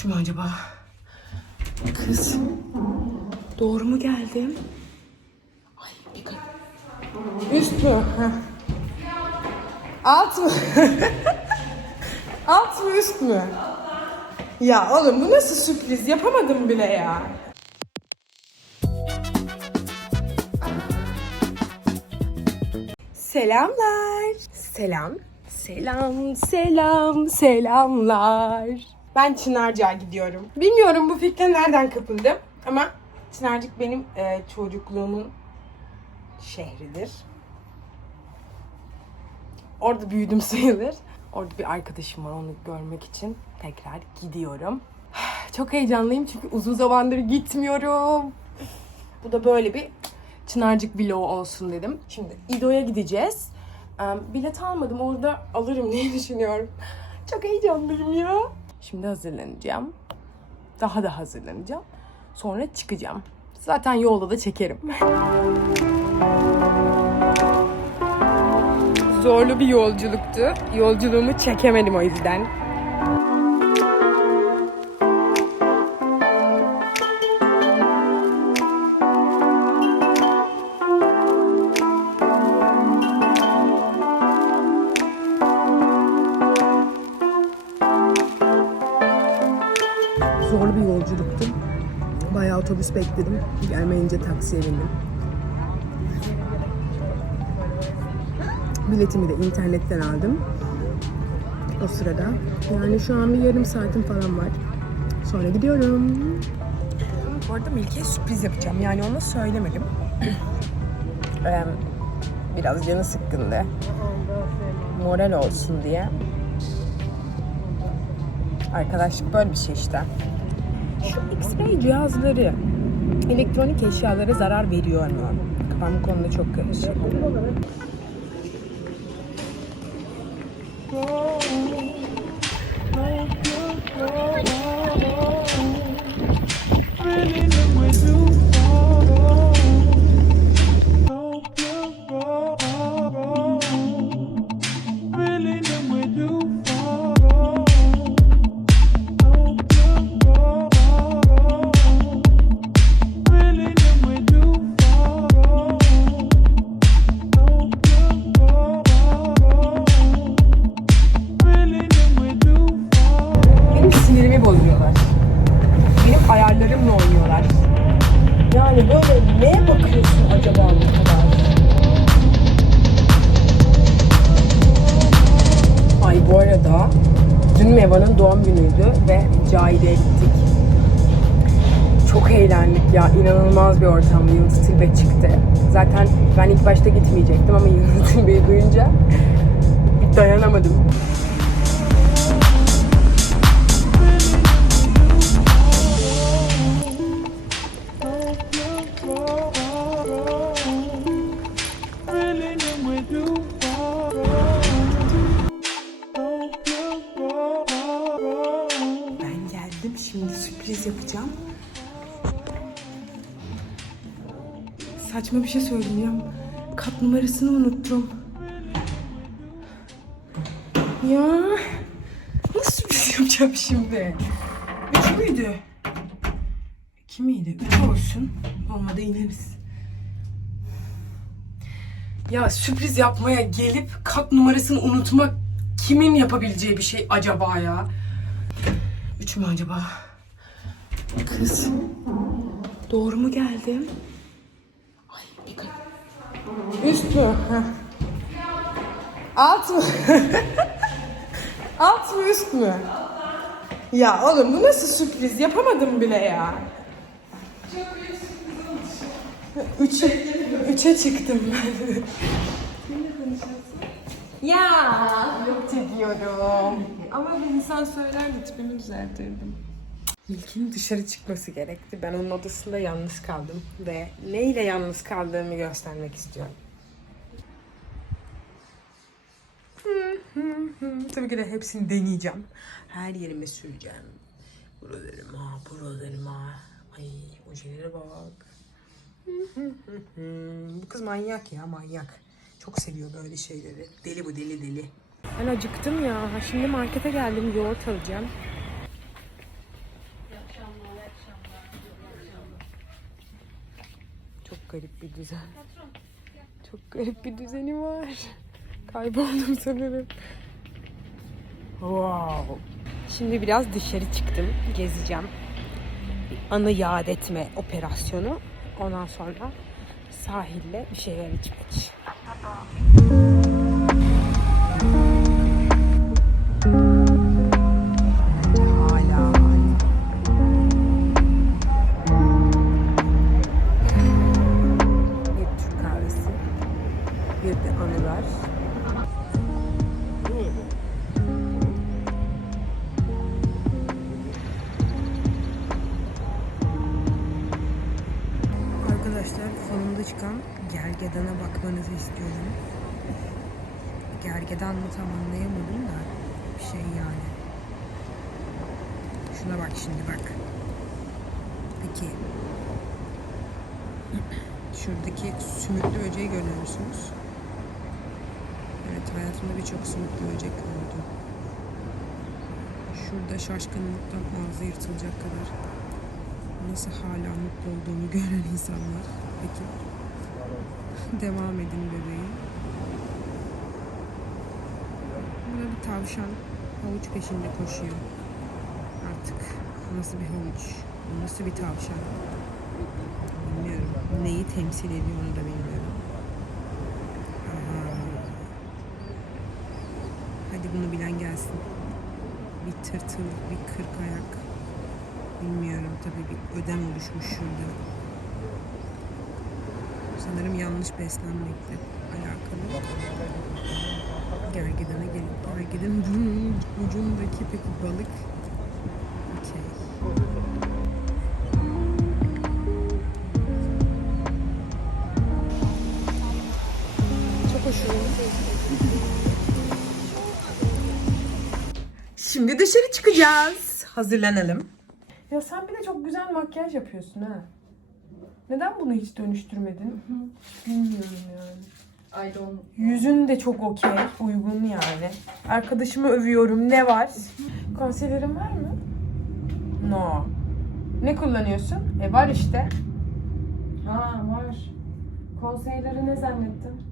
Üç mü acaba? Kız. Doğru mu geldim? Ay bir kız. Üst mü? Heh. Alt mı? Alt mı üst mü? Ya oğlum bu nasıl sürpriz? Yapamadım bile ya. Selamlar. Selam. Selam, selam, selamlar. Ben Çınarcık'a gidiyorum. Bilmiyorum bu fikre nereden kapıldım ama Çınarcık benim e, çocukluğumun şehridir. Orada büyüdüm sayılır. Orada bir arkadaşım var onu görmek için tekrar gidiyorum. Çok heyecanlıyım çünkü uzun zamandır gitmiyorum. Bu da böyle bir Çınarcık vlogu olsun dedim. Şimdi İdo'ya gideceğiz. Bilet almadım orada alırım diye düşünüyorum. Çok heyecanlıyım ya. Şimdi hazırlanacağım. Daha da hazırlanacağım. Sonra çıkacağım. Zaten yolda da çekerim. Zorlu bir yolculuktu. Yolculuğumu çekemedim o yüzden. Otobüs bekledim. Gelmeyince taksiye bindim. Biletimi de internetten aldım. O sırada. Yani şu an bir yarım saatim falan var. Sonra gidiyorum. Bu arada Melike'ye sürpriz yapacağım. Yani ona söylemedim. Biraz canı sıkkındı. Moral olsun diye. Arkadaşlık böyle bir şey işte. Şu X-ray cihazları elektronik eşyalara zarar veriyor mu? Kafam bu konuda çok karışık. Sinirimi bozuyorlar. Benim ayarlarımla oynuyorlar. Yani böyle neye bakıyorsun acaba bu kadar? Ay bu arada dün Meva'nın doğum günüydü ve Cahide'ye gittik. Çok eğlendik ya. inanılmaz bir ortamdı. Yıldız Tilbe çıktı. Zaten ben ilk başta gitmeyecektim ama Yıldız Tilbe'yi duyunca dayanamadım. Saçma bir şey söyleyeceğim. Kat numarasını unuttum. Ya nasıl sürpriz yapacağım şimdi? Üç müydü? İki miydi? Üç olsun. Olmadı ineriz. Ya sürpriz yapmaya gelip kat numarasını unutmak kimin yapabileceği bir şey acaba ya? Üç mü acaba? Kız. Doğru mu geldim? Üst mü? Heh. Alt mı? Alt mı üst mü? Ya oğlum bu nasıl sürpriz? Yapamadım bile ya. Üçe, üçe çıktım ben. Ya yok çekiyorum. Ama bir insan söylerdi tipimi düzeltirdim. İlkin dışarı çıkması gerekti. Ben onun odasında yalnız kaldım ve neyle yalnız kaldığımı göstermek istiyorum. Tabii ki de hepsini deneyeceğim. Her yerime süreceğim. Buralarıma, buralarıma. Ay ojelere bak. Bu kız manyak ya manyak. Çok seviyor böyle şeyleri. Deli bu deli deli. Ben acıktım ya. Şimdi markete geldim yoğurt alacağım. Çok garip bir düzen. Çok garip bir düzeni var. Kayboldum sanırım. Wow. Şimdi biraz dışarı çıktım. Gezeceğim. Bir anı yad etme operasyonu. Ondan sonra sahilde bir şeyler içmek. Anlayamadım da bir şey yani. Şuna bak şimdi bak. Peki şuradaki sümüklü böceği görüyor musunuz? Evet hayatımda birçok sümüklü böcek gördüm. Şurada şaşkınlıktan ağzı yırtılacak kadar nasıl hala mutlu olduğunu gören insanlar. Peki devam edin bebeğim. Burada bir tavşan havuç peşinde koşuyor. Artık nasıl bir havuç, nasıl bir tavşan bilmiyorum. Neyi temsil ediyor onu da bilmiyorum. Aha. Hadi bunu bilen gelsin. Bir tırtıl, bir kırk ayak. Bilmiyorum tabii bir ödem oluşmuş şurada. Sanırım yanlış beslenmekle alakalı. Gergedana gelip gergedanın burnunun ucundaki peki balık. Okey. Çok hoş Şimdi dışarı çıkacağız. Hazırlanalım. Ya sen bir de çok güzel makyaj yapıyorsun ha. Neden bunu hiç dönüştürmedin? Bilmiyorum yani. I don't Yüzün de çok okey, uygun yani. Arkadaşımı övüyorum. Ne var? Konserlerin var mı? No. Ne kullanıyorsun? E var işte. Ha var. Konseyleri ne zannettin?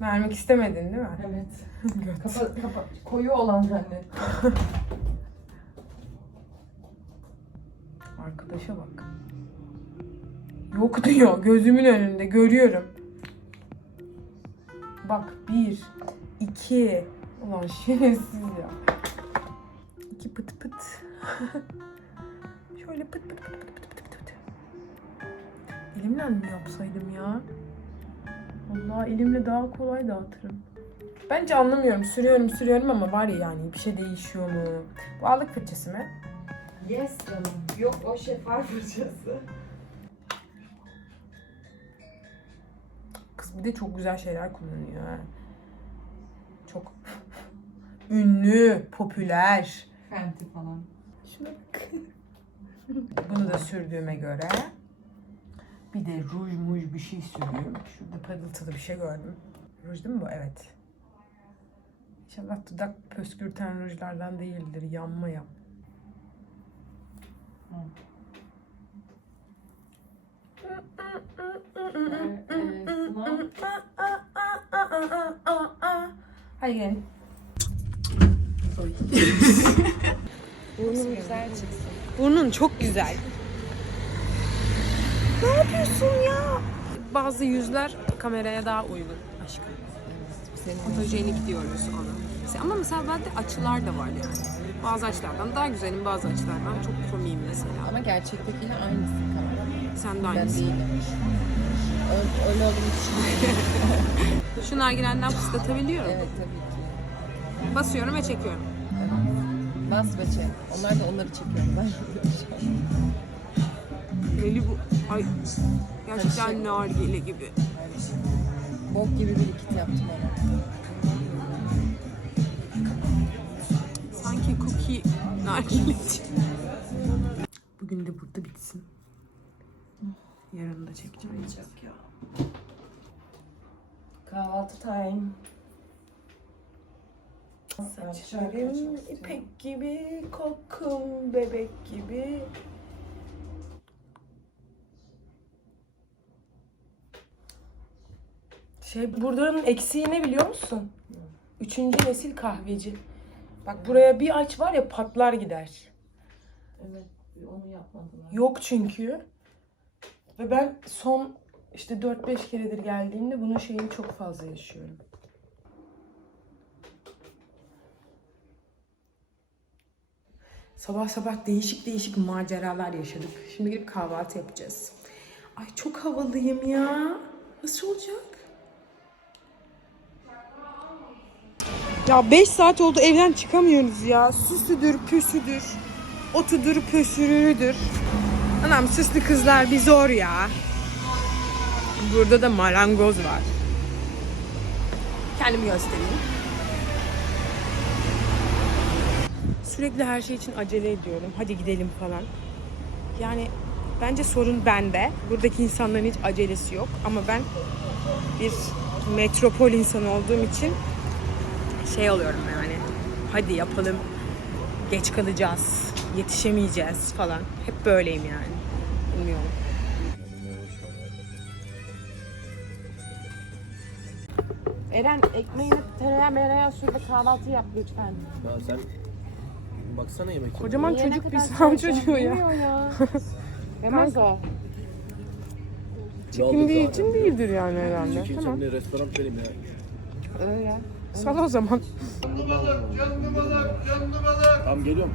Vermek istemedin değil mi? Evet. Göt. Kapa, kapa, koyu olan zannettim. Arkadaşa bak. Yok diyor. Gözümün önünde. Görüyorum. Bak bir, iki. Ulan şerefsiz ya. İki pıt pıt. Şöyle pıt pıt pıt pıt pıt pıt pıt. Elimle mi yapsaydım ya? Vallahi elimle daha kolay dağıtırım. Bence anlamıyorum. Sürüyorum sürüyorum ama var ya yani bir şey değişiyor mu? Bu allık fırçası mı? Yes canım. Yok o şeffaf fırçası. Bir de çok güzel şeyler kullanıyor ha. Çok ünlü, popüler. Fenty falan. Şuna bak. Bunu da sürdüğüme göre bir de ruj muj bir şey sürdüm. Şurada parıltılı bir şey gördüm. Ruj değil mi bu? Evet. İnşallah dudak pöskürten rujlardan değildir. Yanma yap. Hadi gelin. Burnum güzel çıksın. Burnun çok güzel. Ne yapıyorsun ya? Bazı yüzler kameraya daha uygun aşkım. Senin Fotojenik diyoruz ona. Ama mesela bende açılar da var yani. Bazı açılardan daha güzelim, bazı açılardan çok komiyim mesela. ama gerçektekiyle aynısı kamera. Sen de Ben aynısın. değilim. Öyle, öyle olduğunu düşünmüyorum. Şu nargilenden fıslatabiliyorum. evet tabii ki. Basıyorum ve çekiyorum. Evet. Bas ve çek. Onlar da onları çekiyorum ben. Eli bu. Ay. Gerçekten Karışık. nargile gibi. Bok gibi bir ikit yaptım ona. Sanki cookie nargileci. Bugün de burada bitsin. Yarın da çekeceğim. ya. Kahvaltı time. Saçlarım ipek gibi, kokum bebek gibi. Şey buranın eksiği ne biliyor musun? Üçüncü nesil kahveci. Bak buraya bir aç var ya patlar gider. Evet. Onu yapmadılar. Yok çünkü. Ve ben son işte 4-5 keredir geldiğimde bunun şeyini çok fazla yaşıyorum. Sabah sabah değişik değişik maceralar yaşadık. Şimdi gidip kahvaltı yapacağız. Ay çok havalıyım ya. Nasıl olacak? Ya 5 saat oldu evden çıkamıyoruz ya. Süsüdür, püsüdür. Otudur, püsürüdür. Anam süslü kızlar bir zor ya. Burada da marangoz var. Kendimi göstereyim. Sürekli her şey için acele ediyorum. Hadi gidelim falan. Yani bence sorun bende. Buradaki insanların hiç acelesi yok. Ama ben bir metropol insanı olduğum için şey oluyorum yani. Hadi yapalım. Geç kalacağız. Yetişemeyeceğiz falan. Hep böyleyim yani. Bilmiyorum. Eren ekmeğini tereyağı mereyağı şurada kahvaltı yap lütfen. Ya sen baksana yemek. Kocaman Yiyene çocuk bir kadar koyacağım. çocuğu ya. Yemiyor ya. Yemez o. Çekindiği için değildir yani herhalde. Çekince Tamam. tamam. restoran benim ya. Öyle. Sal o zaman. Tamam geliyorum.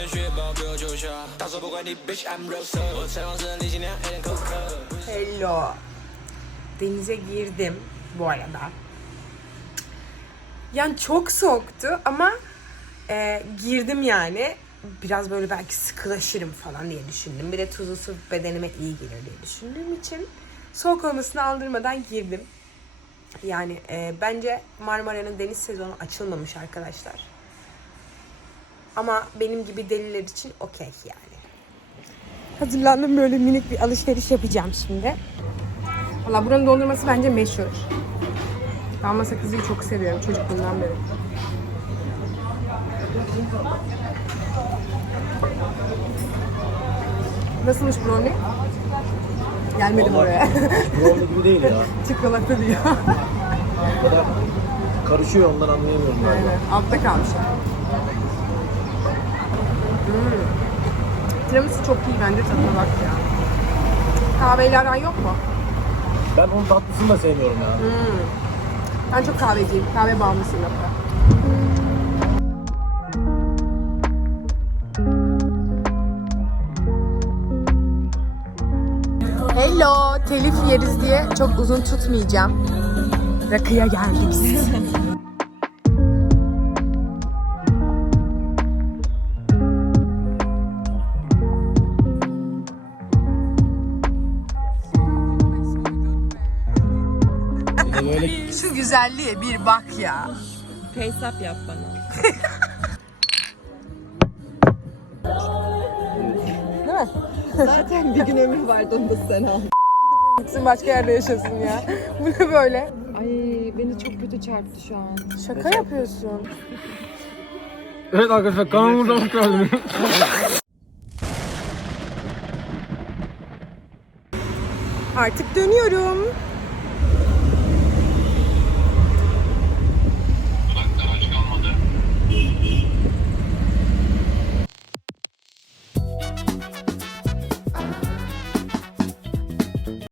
Hello. Denize girdim bu arada. Yani çok soğuktu ama e, girdim yani. Biraz böyle belki sıkılaşırım falan diye düşündüm. Bir de tuzlu su bedenime iyi gelir diye düşündüğüm için soğuk olmasını aldırmadan girdim. Yani e, bence Marmara'nın deniz sezonu açılmamış arkadaşlar. Ama benim gibi deliler için okey yani. Hazırlandım böyle minik bir alışveriş yapacağım şimdi. Valla buranın dondurması bence meşhur. Damla sakızıyı çok seviyorum çocukluğumdan beri. Nasılmış brownie? Gelmedim oraya. Brownie gibi değil ya. Çikolata diyor. O kadar karışıyor ondan anlayamıyorum. ben. Aynen. Altta kalmış. Hmm. Tiramisu çok iyi bence tadına bak ya. Kahveyle aran yok mu? Ben onun tatlısını da sevmiyorum ya. Ben çok kahveciyim. Kahve bağımlısıyım hatta. Hello, telif yeriz diye çok uzun tutmayacağım. Rakıya geldik. Şu güzelliğe bir bak ya. Hesap yap bana. Değil mi? Zaten bir gün ömür vardı onu da sen al. Gitsin başka yerde yaşasın ya. Bu ne böyle? Ay beni çok kötü çarptı şu an. Şaka yapıyorsun. Evet arkadaşlar kanalımıza hoş geldiniz. Artık dönüyorum.